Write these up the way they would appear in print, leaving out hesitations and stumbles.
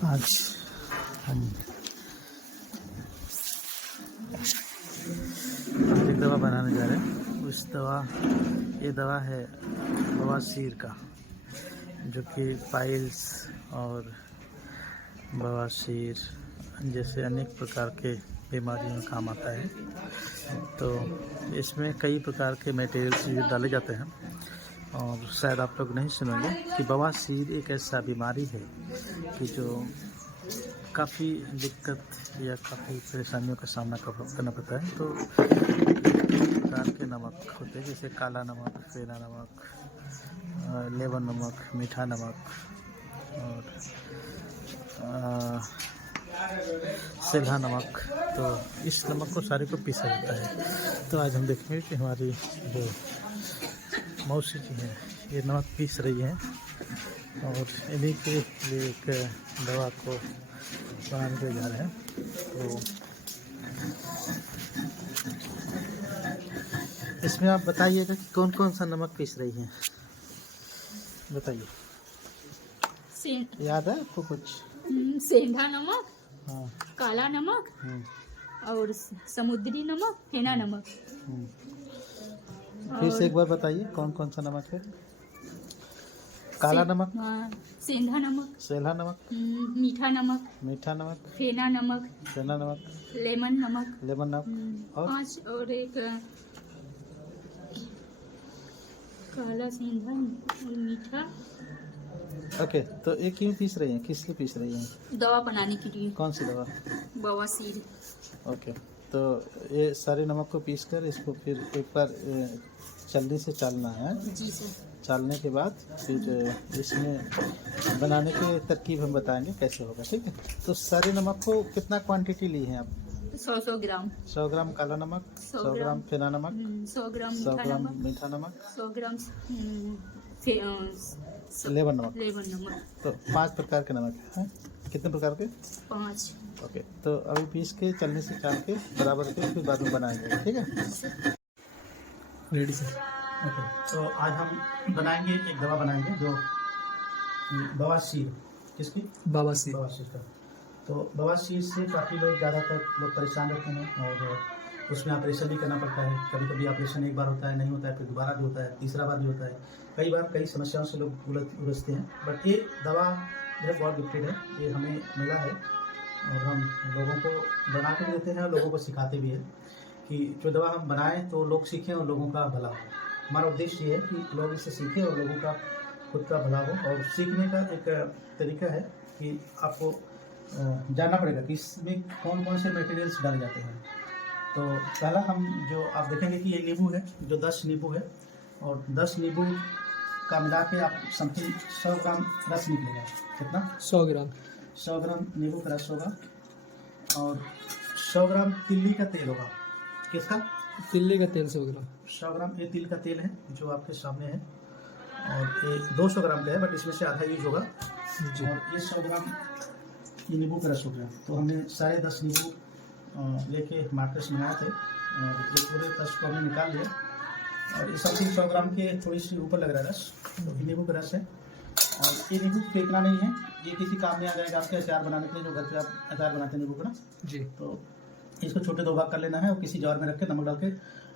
आज हम एक दवा बनाने जा रहे हैं। ये दवा है बवासीर का, जो कि पाइल्स और बवासीर जैसे अनेक प्रकार के बीमारियों में काम आता है। तो इसमें कई प्रकार के मटेरियल्स भी डाले जाते हैं, और शायद आप लोग नहीं सुनेंगे कि बवासीर एक ऐसा बीमारी है कि जो काफ़ी दिक्कत या काफ़ी परेशानियों का सामना करना पड़ता है। तो प्रकार के नमक होते हैं, जैसे काला नमक, फेना नमक, लेवन नमक, मीठा नमक और सेल्हा नमक। तो इस नमक को सारे को पीसा जाता है। तो आज हम देखेंगे कि हमारी जो मौसी जी हैं ये नमक पीस रही हैं, और इन्हीं के लिए एक दवा को बनाने के जा रहे हैं। तो इसमें आप बताइएगा कि कौन कौन सा नमक पीस रही हैं, बताइए। याद है आपको कुछ? सेंधा नमक, हाँ, काला नमक और समुद्री नमक, फेना नमक। फिर से एक बार बताइए कौन कौन सा नमक है। काला नमक, सेंधा नमक, सेल्हा नमक, मीठा नमक, मीठा नमक, फेना नमक, फेना नमक, लेमन नमक, लेमन नमक और 5 और एक काला, सेंधा और मीठा। ओके। तो ये क्यों पीस रही हैं, किस लिए पीस रही हैं? दवा बनाने के लिए। कौन सी दवा? बवासीर। ओके। तो ये सारे नमक को पीस कर इसको फिर एक बार चलनी से चालना है। जी सर। चालने के बाद फिर इसमें बनाने के तरकीब हम बताएंगे कैसे होगा, ठीक है। तो सारे नमक को कितना क्वांटिटी ली है आप? 100 ग्राम। 100 ग्राम काला नमक, 100 ग्राम फेना नमक, 100 ग्राम 100 मीठा ग्राम नमक, मीठा नमक, 100 ग्राम लेवन नमक। लेमन नमक। तो 5 प्रकार के नमक हैं। कितने प्रकार के? 5। ओके। तो अभी पीस के चलने से चाल के बराबर के फिर बाद में बनाएंगे, ठीक है। Ready sir. ओके। तो आज हम बनाएंगे, एक दवा बनाएंगे जो बवासीर। किसकी? बवासीर। बवासीर का। तो बवासीर से काफ़ी लोग, ज़्यादातर लोग परेशान रहते हैं, और उसमें ऑपरेशन भी करना पड़ता है। कभी कभी ऑपरेशन एक बार होता है, नहीं होता है, फिर दोबारा भी होता है, तीसरा बार भी होता है। कई बार कई समस्याओं से लोग उलझते हैं। बट ये दवा जो बहुत गिफ्टेड है, ये हमें मिला है, और हम लोगों को बना के भी देते हैं और लोगों को सिखाते भी हैं कि जो दवा हम बनाएं तो लोग सीखें और लोगों का भला हो। हमारा उद्देश्य ये है कि लोग इससे सीखें और लोगों का खुद का भला हो। और सीखने का एक तरीका है कि आपको जानना पड़ेगा कि इसमें कौन कौन से मटेरियल्स डाले जाते हैं। तो पहला हम जो आप देखेंगे कि ये नींबू है, जो 10 नींबू है, और 10 नींबू का मिला के आप समथिंग 100 ग्राम रस निकलेगा। कितना? 100 ग्राम। 100 ग्राम नींबू का रस होगा, और 100 ग्राम तिल्ली का तेल होगा। किसका? तिल्ली का तेल 100 ग्राम। 100 ग्राम ये तिल का तेल है जो आपके सामने है, और ये 200 ग्राम का है, बट इसमें से आधा यूज होगा। जी। और ये 100 ग्राम ये नींबू का रस हो गया। तो हमने सारे 10 नींबू लेके मार्केट से मंगाए थे, और ये पूरे रस को हमने निकाल लिया। और ये समथिंग 100 ग्राम के थोड़ी सी ऊपर लग रहा है रस। तो ये नींबू का रस है, और ये नींबू फेंकना नहीं है, ये किसी काम में आ जाएगा आपके अचार बनाने के लिए, जो घर पे आप अचार बनाते हैं नींबू का ना। जी। तो इसको छोटे 2 भाग कर लेना है, और किसी जार में रख के नमक डाल के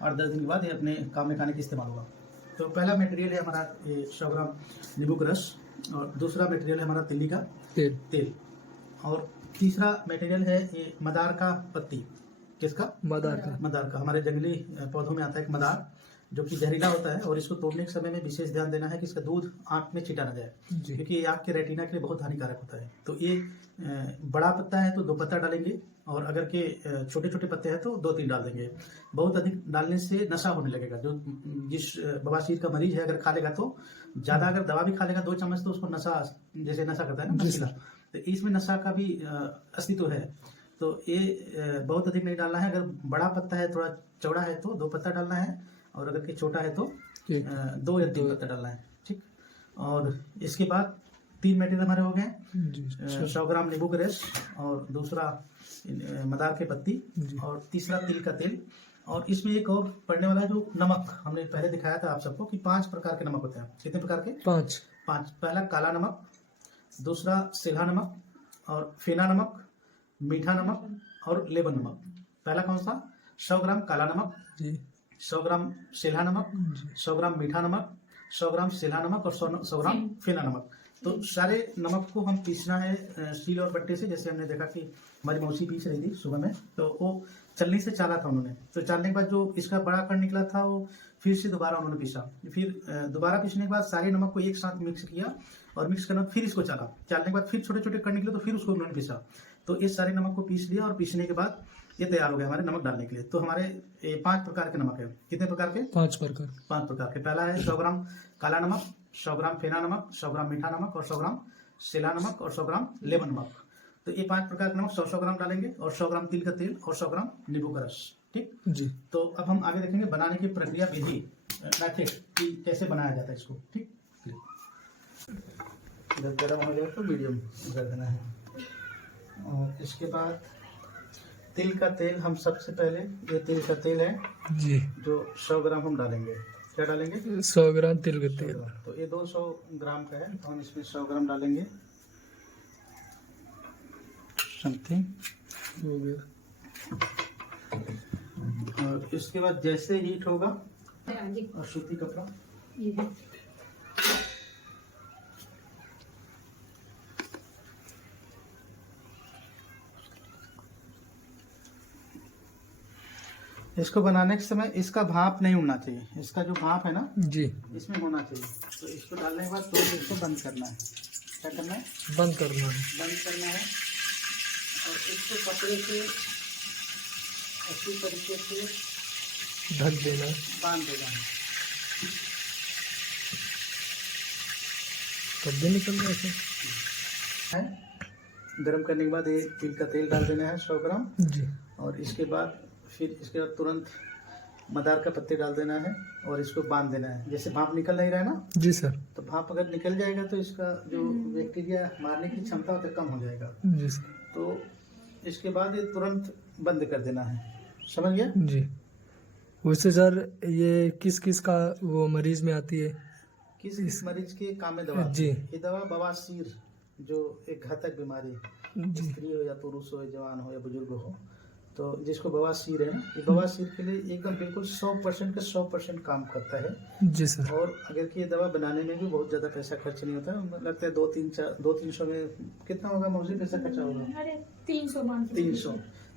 8-10 दिन के बाद ये अपने काम में खाने के इस्तेमाल होगा। तो पहला मटेरियल है हमारा ये 100 ग्राम नींबू का रस, और दूसरा मटेरियल है हमारा तिल्ली का तेल, और तीसरा मटेरियल है ये मदार का पत्ती। किसका? मदार का। मदार का। हमारे जंगली पौधों में आता है एक मदार, जो कि जहरीला होता है, और इसको तोड़ने के समय में विशेष ध्यान देना है कि इसका दूध आंख में छिटा न जाए, क्योंकि ये आपके रेटिना के लिए बहुत हानिकारक होता है। तो ये बड़ा पत्ता है तो 2 पत्ता डालेंगे, और अगर के छोटे छोटे पत्ते हैं तो 2-3 डाल देंगे। बहुत अधिक डालने से नशा होने लगेगा। जो जिस बवासीर का मरीज है अगर खा लेगा तो ज़्यादा, अगर दवा भी खा लेगा 2 चम्मच, तो उसको नशा, जैसे नशा करता है ना नशीला, तो इसमें नशा का भी अस्तित्व है। तो ये बहुत अधिक नहीं डालना है। अगर बड़ा पत्ता है, थोड़ा चौड़ा है, तो 2 पत्ता डालना है, और अगर के छोटा है तो 2 या 3 पत्ता डालना है, ठीक। और इसके बाद 3 मटेरियल हमारे हो गए। 100 ग्राम नींबू का रस, और दूसरा मदार के पत्ती, और तीसरा तिल का तेल। और इसमें एक और पड़ने वाला है जो नमक, हमने पहले दिखाया था आप सबको कि 5 प्रकार के नमक होते हैं। कितने प्रकार के? 5। पहला काला नमक, दूसरा सेल्हा नमक, और फेना नमक, मीठा नमक और लेबन नमक। पहला कौन सा? 100 ग्राम काला नमक, जी 100 ग्राम सेला नमक, जी 100 ग्राम मीठा नमक, 100 ग्राम सेला नमक और 100 ग्राम फेना नमक। तो सारे नमक को हम पीसना है सील और बट्टे से। जैसे हमने देखा कि हमारी मौसी पीस रही थी सुबह में, तो वो चलनी से चाला था उन्होंने। तो चालने के बाद जो इसका बड़ा कण निकला था वो फिर से दोबारा उन्होंने पीसा। फिर दोबारा पीसने के बाद सारे नमक को एक साथ मिक्स किया और मिक्स करने फिर इसको चाला। चालने के बाद फिर छोटे छोटे कण निकले तो फिर उसको उन्होंने पीसा। तो इस सारे नमक को पीस लिया और पीसने के बाद ये तैयार हो गया हमारे नमक डालने के लिए। तो हमारे 5 प्रकार के नमक है। कितने प्रकार के? 5 प्रकार। 5 प्रकार के। पहला है 100 ग्राम काला नमक, 100 ग्राम फेना नमक, 100 ग्राम मीठा नमक और 100 ग्राम सेला नमक और 100 ग्राम लेमन नमक। तो ये 5 प्रकार के नमक 100 ग्राम डालेंगे और 100 ग्राम तिल का तेल और 100 ग्राम नींबू का रस। ठीक। जी तो अब हम आगे देखेंगे बनाने की प्रक्रिया, विधि, मेथड कि कैसे बनाया जाता है इसको। ठीक। जब गर्म हो जाए तो मीडियम कर देना है। और इसके बाद तिल का तेल हम सबसे पहले, ये तिल का तेल है जी जो 100 ग्राम हम डालेंगे। क्या डालेंगे? 100 ग्राम तिल का तेल। तो ये 200 ग्राम का है, तो हम इसमें 100 ग्राम डालेंगे। समथिंग हो गया। और इसके बाद जैसे हीट होगा और सूती कपड़ा, इसको बनाने के समय इसका भाप नहीं उड़ना चाहिए। इसका जो भाप है ना जी इसमें होना चाहिए। तो इसको डालने के बाद तुरंत इसको बंद करना है। क्या करना है? बंद करना है। बंद करना है और इसको कपड़े से अच्छी तरीके से ढक देना है। बांध देना है। तब भी निकल रहा है। गर्म करने के बाद ये तिल का तेल डाल देना है 100 ग्राम। जी और इसके बाद फिर इसके बाद तुरंत मदार का पत्ते डाल देना है और इसको बांध देना है। जैसे भाप निकल नहीं रहा है ना, जी सर। तो भाप अगर निकल जाएगा तो इसका जो बैक्टीरिया मारने की क्षमता होता है कम हो जाएगा। जी सर। तो इसके बाद ये तुरंत बंद कर देना है। समझ गया? जी। वैसे सर ये किस किस का वो मरीज में आती है? किस मरीज के काम में दवा? जी। ये दवा बवासीर, जो एक घातक बीमारी, जी स्त्री हो या पुरुष हो या जवान हो या बुजुर्ग हो, तो जिसको बवासीर है ना, ये बवासीर के लिए एकदम बिल्कुल 100% का 100% काम करता है। जी सर। और अगर कि ये दवा बनाने में भी बहुत ज्यादा पैसा खर्च नहीं होता है। लगता है 200-300 में कितना होगा मौसी पैसा खर्चा होगा? अरे 300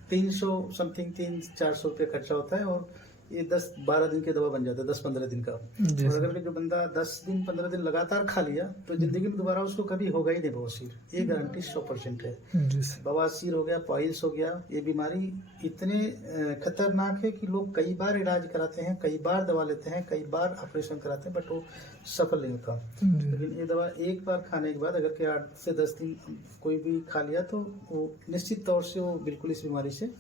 300 समथिंग 300-400 रुपये खर्चा होता है। और ये 10-12 दिन की दवा बन जाता है, 10-15 दिन का। जी और सर। अगर जो बंदा 10 दिन 15 दिन लगातार खा लिया तो जिंदगी में दोबारा उसको कभी होगा ही नहीं बवासीर। ये गारंटी 100% है। जी सर। बवासीर हो गया, पाइल्स हो गया, ये बीमारी इतने खतरनाक है कि लोग कई बार इलाज कराते हैं, कई बार दवा लेते हैं, कई बार ऑपरेशन कराते हैं, बट वो सफल नहीं होता। जी लेकिन ये दवा एक बार खाने के बाद अगर के 8 से 10 दिन कोई भी खा लिया तो वो निश्चित तौर से वो बिल्कुल इस बीमारी से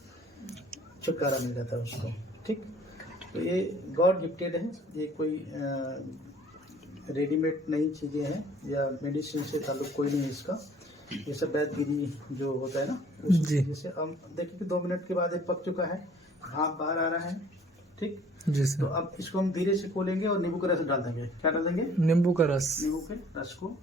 छुटकारा मिल जाता है उसको। ठीक। तो ये गॉड गिफ्टेड है। ये कोई रेडीमेड नई चीज़ें हैं या मेडिसिन से ताल्लुक कोई नहीं है इसका। ये सब वैद्य विधि जो होता है ना, उस जी। जैसे हम देखिए कि 2 मिनट के बाद ये पक चुका है, भाप बाहर आ रहा है। ठीक। जी तो सर। अब इसको हम धीरे से खोलेंगे और नींबू का रस डाल देंगे। क्या डाल देंगे? नींबू का रस। नींबू के रस को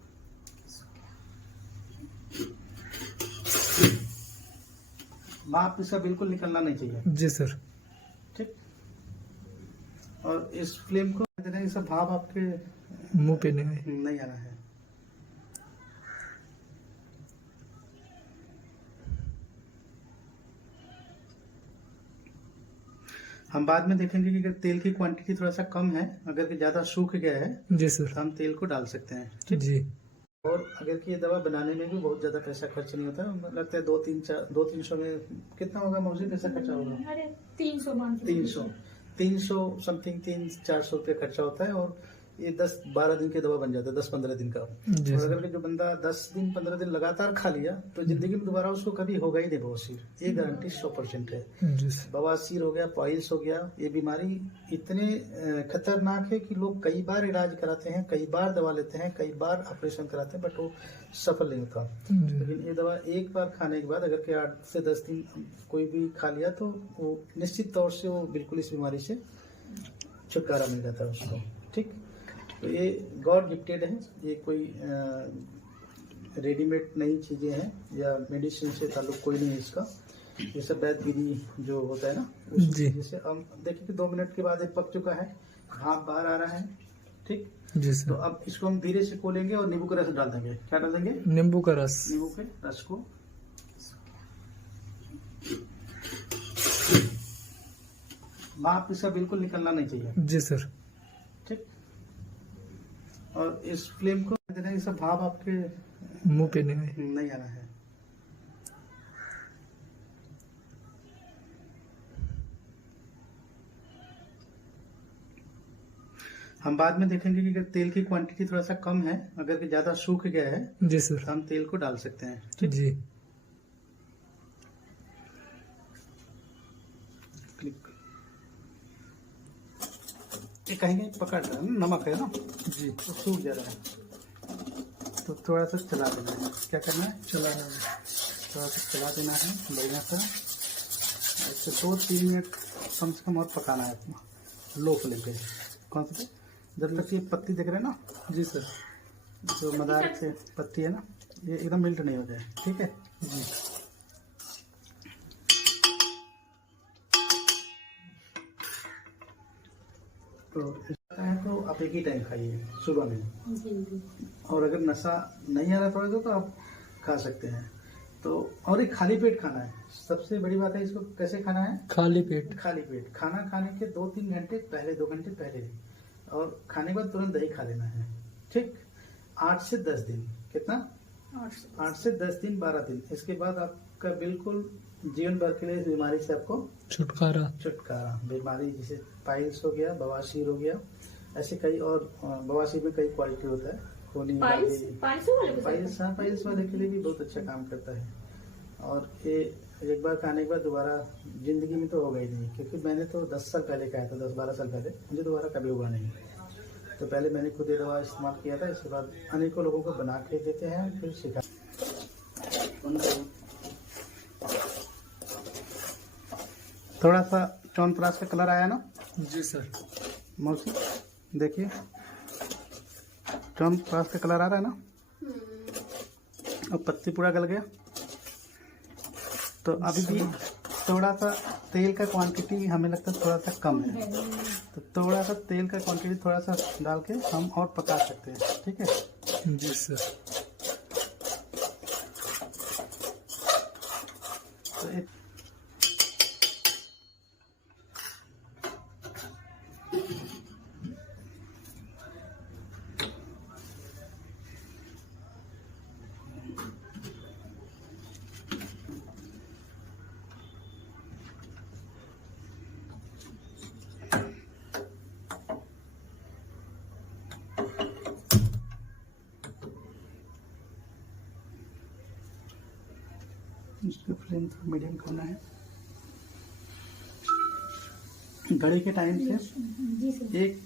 भाप इसका बिल्कुल निकलना नहीं चाहिए। जी सर। ठीक। और इस फ्लेम को देना, ये सब भाप आपके मुंह पे नहीं आए। नहीं आना है। हम बाद में देखेंगे कि अगर तेल की क्वांटिटी थोड़ा सा कम है, अगर कि ज्यादा सूख गया है, जी सर। तो हम तेल को डाल सकते हैं। ठीक। जी। और अगर कि ये दवा बनाने में भी बहुत ज्यादा पैसा खर्च नहीं होता है। लगता है 200-300 में कितना होगा मौसी पैसा खर्चा होगा? अरे 300 300 समथिंग 300-400 रुपये खर्चा होता है। और ये 10-12 दिन की दवा बन जाता है, 10-15 दिन का। जी और सर। अगर जो बंदा 10 दिन 15 दिन लगातार खा लिया तो जिंदगी में दोबारा उसको कभी होगा ही नहीं बवासीर। ये गारंटी 100% है। जी सर। बवासीर हो गया, पाइल्स हो गया, ये बीमारी इतने खतरनाक है कि लोग कई बार इलाज कराते हैं, कई बार दवा लेते हैं, कई बार ऑपरेशन कराते हैं, बट वो सफल नहीं होता। जी। लेकिन ये दवा एक बार खाने के बाद अगर के 8 से 10 दिन कोई भी खा लिया तो वो निश्चित तौर से वो बिल्कुल इस बीमारी से छुटकारा मिल जाता है उसको। ठीक। तो ये गॉड गिफ्टेड है। ये कोई रेडीमेड नई चीज़ें हैं या मेडिसिन से ताल्लुक कोई नहीं है इसका। ये सब वैद्य विधि जो होता है ना, जी। जैसे हम देखिए कि 2 मिनट के बाद ये पक चुका है, भाप बाहर आ रहा है, ठीक। जी तो सर। अब इसको हम धीरे से खोलेंगे और नींबू का रस डाल देंगे। क्या डाल देंगे? नींबू का रस। नींबू के रस को। भाप इसका बिल्कुल निकलना नहीं चाहिए, जी सर। ठीक। और इस फ्लेम को देना, ये सब भाप आपके मुंह पे नहीं आना है। हम बाद में देखेंगे कि अगर तेल की क्वांटिटी थोड़ा सा कम है, अगर कि ज्यादा सूख गया है, जी सर। तो हम तेल को डाल सकते हैं, ठीक। जी। क्लिक। ये कहेंगे पकड़ रहा है, नमक है ना जी। तो सूख जा रहा है, तो थोड़ा सा चला देना है। क्या करना है? चलाना है। थोड़ा सा चला देना है बढ़िया सा। ऐसे 2-3 मिनट कम से कम और पकाना है, लो फ्लेम पे। कौन सा? जब तक ये पत्ती देख रहे हैं ना, जी सर। जो मदार से पत्ती है ना, ये एकदम मिल्ट नहीं हो जाए, ठीक है जी। तो ऐसा है तो आप एक ही टाइम खाइए सुबह में, और अगर नशा नहीं आ रहा थोड़ा सा तो आप खा सकते हैं। तो और एक खाली पेट खाना है, सबसे बड़ी बात है। इसको कैसे खाना है? खाली पेट। खाली पेट। खाना खाने के 2-3 घंटे पहले, 2 घंटे पहले, और खाने के बाद तुरंत दही खा लेना है, ठीक। 8 से 10 दिन। कितना? 8 से 10 दिन, 12 दिन। इसके बाद आपका बिल्कुल जीवन भर के लिए इस बीमारी से आपको छुटकारा। बीमारी जैसे पाइल्स हो गया, बवासीर हो गया, ऐसे कई और बवासीर में कई क्वालिटी होता है। पाइल्स वाले के लिए भी बहुत अच्छा काम करता है। और ये एक बार खाने के बाद दोबारा जिंदगी में तो होगा ही नहीं, क्योंकि मैंने तो 10 साल पहले खाया था, 10-12 साल पहले, मुझे दोबारा कभी हुआ नहीं। तो पहले मैंने खुद ये दवा इस्तेमाल किया था, इसके बाद अनेकों लोगों को बना के देते हैं, फिर सिखा। थोड़ा सा च्यवनप्राश का कलर आया ना? जी सर। मौसी देखिए, च्यवनप्राश का कलर आ रहा है ना, अब पत्ती पूरा गल गया। तो अभी भी थोड़ा सा तेल का क्वांटिटी हमें लगता है थोड़ा सा कम है, तो थोड़ा सा तेल का क्वांटिटी थोड़ा सा डाल के हम और पका सकते हैं, ठीक है। जी सर। तो एक इसका फ्लेम थोड़ा मीडियम करना है। घड़ी के टाइम से 1